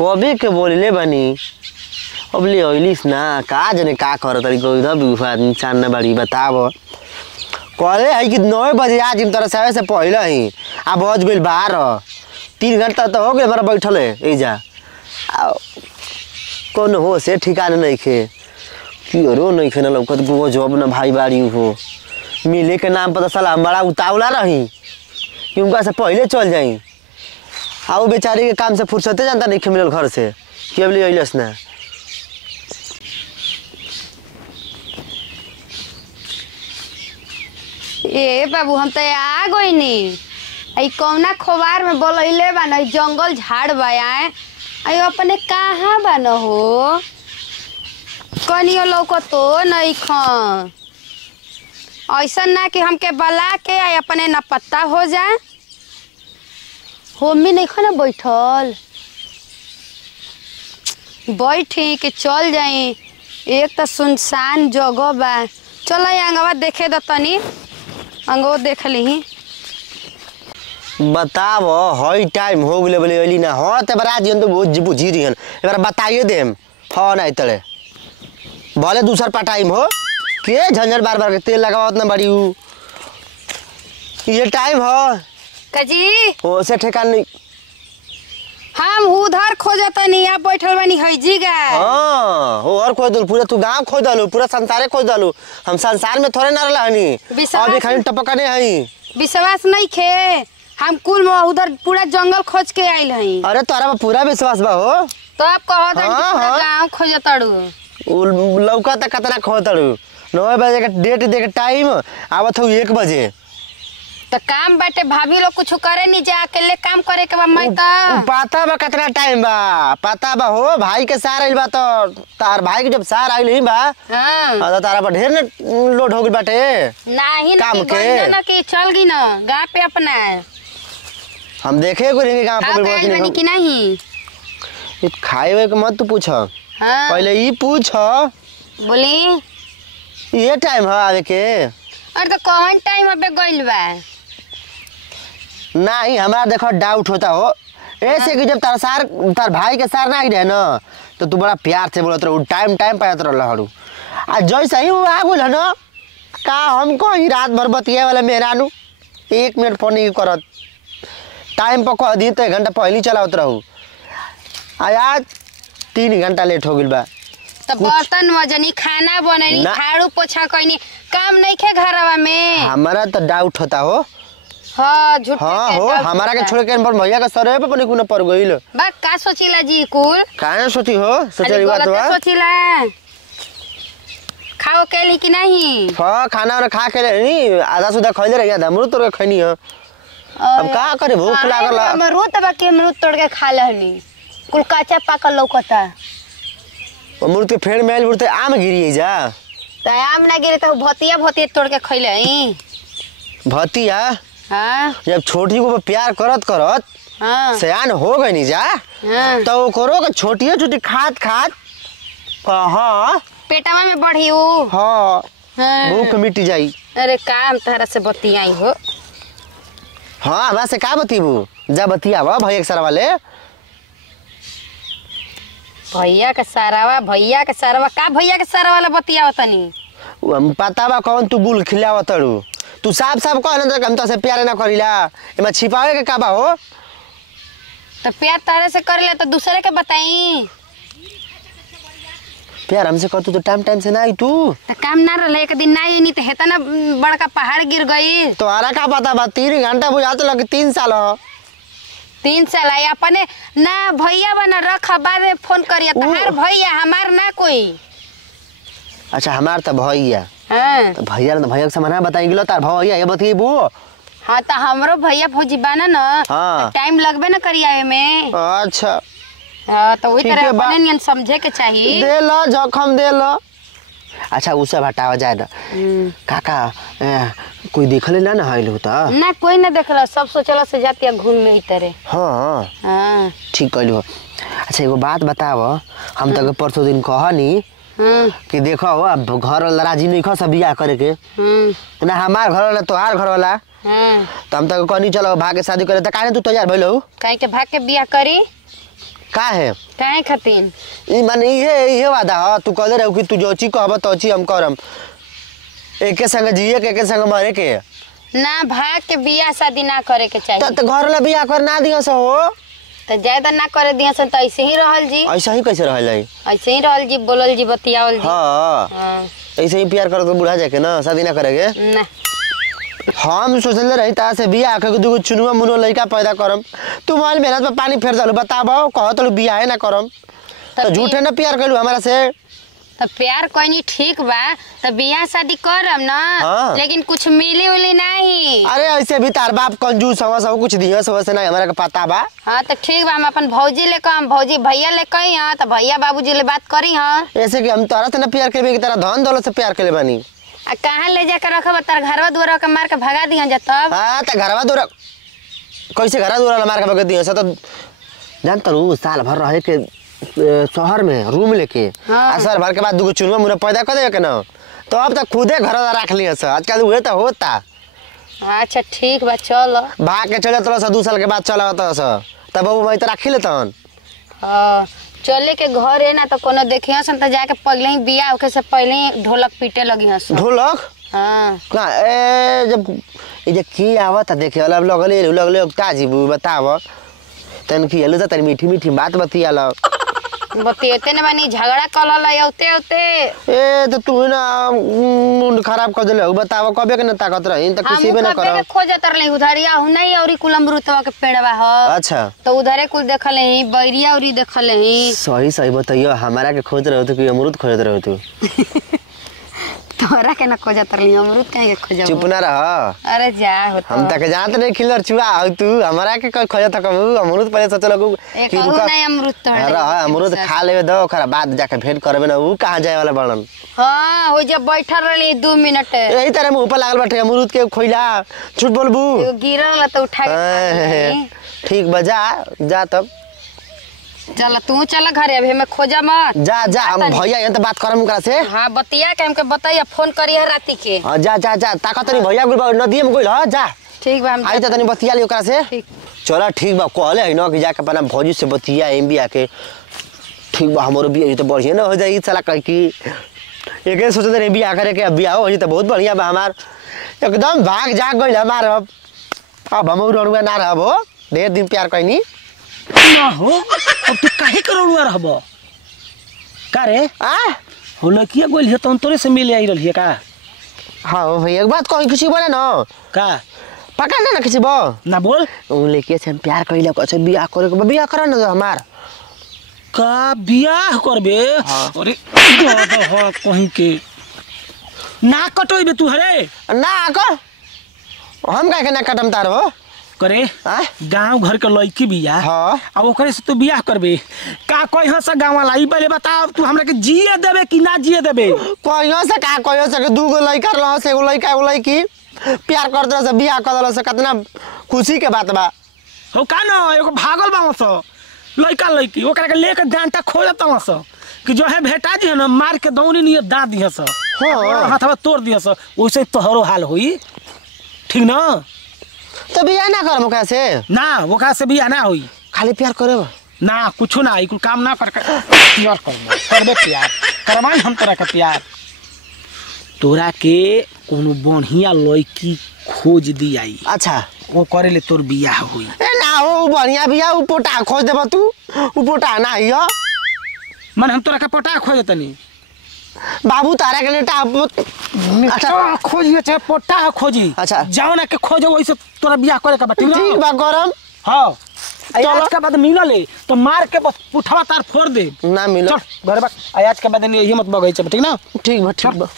कभी के बोलले बनी अब ले अइलिस ना का जाने का कर तरी को इधर बुफा इंसान ना बड़ी बताव कहले है कि 9 बजे आज हम तरह से पहले ही आ बज गइल 12 3 घंटा तो हो गए हमारा बैठल है एजा कौन हो से ठिकाने नहीं खे कि रो नहीं खे ना लौकत गो जॉब ना भाई बाड़ी हो मिले के नाम पर साला बड़ा उतावला रही कि उनका से पहले चल जाई आओ बेचारी के काम से फुर्सते जानता नहीं खे मिलल घर से कि अब ले अइलस ना ए बाबू हम तो आ गईनी आई कौना खोबार में बोलैले बा न जंगल झाड़ बा आए आई अपने कहाँ बा न हो कनियो लौको तो नहीं ख ऐसा ना कि हमके बला के आई अपने न पत्ता हो जाए होमी नहीं खा ना बैठल बैठी के चल जाई एक तो सुनसान जगह बा चल अंगवा देखे द तनी अंगो देख ली बताव हई टाइम हो गले बोले अली ना हाँ तो बरा जी तो बुझी रही एक बार बताइए देम हाँ नहीं तले भले दूसर पा टाइम हो के झंझट बार बार के तेल लगावा उतना बड़ी ये टाइम हो कजी हो से ठेकान नहीं हम उधर खोजत नहीं आप बैठल बनी है जीगा हां हो और खोज दल पूरा तू गांव खोज दलू पूरा संसारे खोज दलू हम संसार में थोड़े ना रहनी अभी खाली टपकने हई विश्वास नहीं खे हम कुल उधर पूरा जंगल खोज के आइल हई अरे तोरा पूरा विश्वास बा हो तो आप कहत गांव खोजतड़ू लौका तक कतना खोजतड़ू 9 बजे का डेट दे के टाइम आवत हो 1 बजे तो काम बाटे भाभी लोग कुछ करे नहीं जा अकेले काम करे के बा मैं तो पता बा कितना टाइम बा पता बा हो भाई के सार आइल बा तो तार भाई के जब सार आइल ही बा हां तो तारा पर ढेर लोड हो गइल बाटे नहीं ना कि ना कि चल गई ना गांव पे अपना हम देखे को रहेंगे गांव पे बोलते कि नहीं ये खाए के मत तू पूछ हां पहले ई पूछ बोली ये टाइम है आवे के और तो कौन टाइम अबे गइल बा नहीं हमारा देखो डाउट होता हो ऐसे कि जब तार भाई के सार ना रहे ना तो तू बड़ा प्यार से बोलत रहो टाइम पात रहल हड़ू आ जैसे ही वो आ गेल ना का हमको ही रात भर बतिया वाला मेहरानू 1 मिनट फोन नहीं करत टाइम पर कह दी तो 1 घंटा पहले चलावत रहू आज 3 घंटा लेट हो गइल बा तो बर्तन मजनी खाना बननी झाड़ू पोछा कइनी काम नहीं खे घरवा में हमारा तो डाउट होता हो हां झूठ हां हो हमारा के छोड़ के भैया का सर पे पनि कुना पर गइल बा का सोचिला जी कुल काहे सोची हो सोचली बात बा सोचिला खाओ केली कि नहीं हां खाना और खा के नहीं आधा सुधा खइले रहिया अमरूद तोड़ के खइनी हो अब का करे भूख लागल अमरूद बा के अमरूद तोड़ के खा लेनी कुल काचा पाकल लौकता अमरूद के फेड़ में बुरते आम गिरी जा त आम ना गिरे तो भतिया तोड़ के खइले हई भतिया हां जब छोटी को प्यार करत हां सयान हो गई नी जा हां तो करो के छोटी खात हां पेटवा में बढ़ी हो हां भूख मिट जाई अरे काम तारा से बतियाई हो हां हमरा से का बतीबू जा बतियावा भैया के सारा वाले भैया के सारावा का भैया के सारा वाला बतिया तनी पता बा कौन तू गुल खिलावा तड़ू तू साफ कह ना हम तो से प्यार ना करिला एमा छिपावे के का बा हो तो प्यार तारे से करिला तो दूसरे के बताई प्यार हमसे कहतू तो टाइम से ना आई तू तो काम ना रहले एक दिन ना आई नहीं तो हेता ना बड़का पहाड़ गिर गई तो आरा का पता बा 3 घंटा बुझात लगे 3 साल हो 3 साल आई अपने ना भैया बना रख बाद में फोन करिया तहार भैया हमार ना कोई अच्छा हमार त भैया हां तो भैया ने भैया के समाना बताई गेलो तार भैया ये बतीबू हां त हमरो भैया फौजी बाना ना टाइम लगबे ना करिया में अच्छा हां तो ओई तरह अपने नियन समझे के चाहिए दे लो जखम दे लो अच्छा उ सब हटावा जाए ना काका कोई देखले ना हइल होता ना कोई ना देखला सब सोचला से जातिया घूम में ई तरह हां हां ठीक कइलो अच्छा एगो बात बताव हम तक परसों दिन कहनी कि देखो अब घर वाला राजी नहीं खा सब बियाह करे के ना हमार घर वाला तोहार घर वाला तो हम तक कहनी चलो भाग के शादी करे त काहे तू तैयार भइलो काहे के भाग के बियाह करी का है काहे खातिर ई माने ये वादा ह तू कहले रहो कि तू जो ची कहब तो ची हम करम एके संग जिए के एके संग मरे के ना भाग के बियाह शादी ना करे के चाहिए तो घर वाला बियाह कर ना दियो सो हो तो ज्यादा ना करे दिया सन तो ऐसे ही रहल जी ऐसा ही कैसे रहल है ऐसे ही रहल जी बोलल जी बतियावल जी हां हाँ। ऐसे ही प्यार कर तो बुढ़ा जाके ना शादी ना करेगे ना हम सोचले रही ता से बियाह के दुगो चुनुआ मुनो लइका पैदा करम तू माल मेहनत पे पानी फेर दलु बताबो कहत लो बियाह ना करम तो झूठे ना प्यार कइलू हमरा से तो प्यार कोई नहीं ठीक बा तो बियाह शादी करम ना हाँ। लेकिन कुछ मिली उली नहीं अरे ऐसे भी तार बाप कंजूस हवा सब कुछ दियो सब से ना हमरा के पता बा हाँ तो ठीक बा हम अपन भौजी ले कहम भौजी भैया ले कही हाँ तो भैया बाबूजी ले बात करी हाँ ऐसे कि हम तोरा से ना प्यार करबे की तरह धन दौलत से प्यार करले बानी आ कहाँ ले जाकर रखब तार घरवा दुआरा के मार के भगा दिया जा तब हां त घरवा दूर कैसे घरवा दूर मार के भगा दियो से तो जानत रू साल भर रहे के शहर में रूम लेके हाँ। साल भर के बाद दुगो चुनुआ मुनो पैदा कर देबे के ना तो अब तक खुदे घर रख लिया से आजकल उहे तो होता अच्छा ठीक बा चलो भाग के चले तो 2 साल के बाद चला तो तब वो मैं तो राखी लेता हाँ चले के घर है ना तो कोनो देखियो सन तो जाके पहले ही बियाह होके से पहले ही ढोलक पीटे लगी हस ढोलक हाँ का ए जब ये जे की आवत देखे वाला लगले ताजी बताव तन की हेलो त मीठी मीठी बात बतियाला बतियते न बानी झगड़ा कलल औते औते ए तो तू ना मुंड खराब कर देले बताव कबे के न ताकत रही त किसी भी ना करो खोजत रही उधरिया हु नहीं औरी कुल अमरुतवा के पेड़वा ह अच्छा तो उधरे कुल देखले ही बैरिया औरी देखले ही सही सही बताइयो हमारा के खोज रहे हो तो कि अमरूद खोज रहे हो तू तोरा के न खोजत रही अमरुद कहीं के खोजब चुप ना रह अरे जा होता हम तक जानत नहीं खिलर चुआ हो तू हमारा के खोजत कबू अमरूद पहले सोचल को एक और नहीं अमरुद तो अरे अमरूद खा लेबे दो ओकरा बाद जाके भेंट करबे ना ऊ कहां जाए वाला बड़न हां हो जब बैठल रही 2 मिनट यही तरह मुंह पर लागल बाटे अमरूद के खोइला झूठ बोलबू गिरल तो उठा के ठीक बजा जा तब चल तू चल घरे अभी मैं खोजा मत जा जा हम भैया यहां त बात करम ओकरा से हां बतिया के हमके बताइए फोन करिए राती के हां जा जा जा ताकत नहीं भैया गुल नदी में गइल ह जा ठीक बा हम आई त तनी बतिया ली ओकरा से ठीक चलो ठीक बा कहले है ना कि जाके अपना भौजी से बतिया एम भी आके ठीक बा हमरो भी तो बढ़िया ना हो जाई साला कह की एके सोचते रे बियाह करे के बियाह हो जी त बहुत बढ़िया बा हमार एकदम भाग जाग गइल हमार अब हम रुआ ना रहब हो ढेर दिन प्यार कइनी ना हो अब तू काहे करोड़ुआ रहबो का रे आ हो लकिया गोल है तो तोरे से मिले आई रहलिए का हां भैया एक बात कहि किसी बोले ना का पका ना किसी बो ना बोल उ लेके से हम प्यार कइले कछ बियाह करे के बियाह कर ना हमार का बियाह करबे हाँ। अरे दादा हो कहीं के ना कटोइबे तू हरे ना कर हम काहे के ना कटम तार हो करे आ गांव घर के लड़की बिया हाँ। अब ओकरे से तू बियाह करबे का कहियो से गांव वाला ई पहले बता तू हमरा के जिए देबे कि ना जिए देबे कहियो से का कहियो से कि दूगो लइका रह से एगो लइका एगो लइकी प्यार कर दे से बियाह कर दे से कितना खुशी के बात बा हो का न एगो भागल बाव से लड़का लड़की ओकरा के लेके डांटा खोजत बाव से कि जो है भेटा जी है ना मार के दौनी नहीं दांत दिए से हाँ। हाथवा तोड़ दिए से वैसे तोहरो हाल होई ठीक ना तो बियाह ना करम कैसे ना वो का से बियाह ना होई खाली प्यार करे ना कुछो ना कुल काम ना कर प्यार करबे प्यार करवाई हम तोरा के प्यार तोरा के कोनो बढ़िया लड़की खोज दी आई अच्छा वो करे ले तोर बियाह होई ए ना हो बढ़िया बियाह उ पोटा खोज देबा तू उ पोटा ना हियो मन हम तोरा के पटा खोज तनी बाबू तारा के लेटा अच्छा खोजिए चाहे पोटा खोजी अच्छा। जाओ ना के खोजो वैसे तोरा बियाह करे का बा ठीक ठीक ना बा करम हां चलो। आज के बाद मिलले तो मार के बस उठावा तार फोड़ दे ना मिलो चल घर बा आज के बाद ये मत बगैचे ठीक ना ठीक बा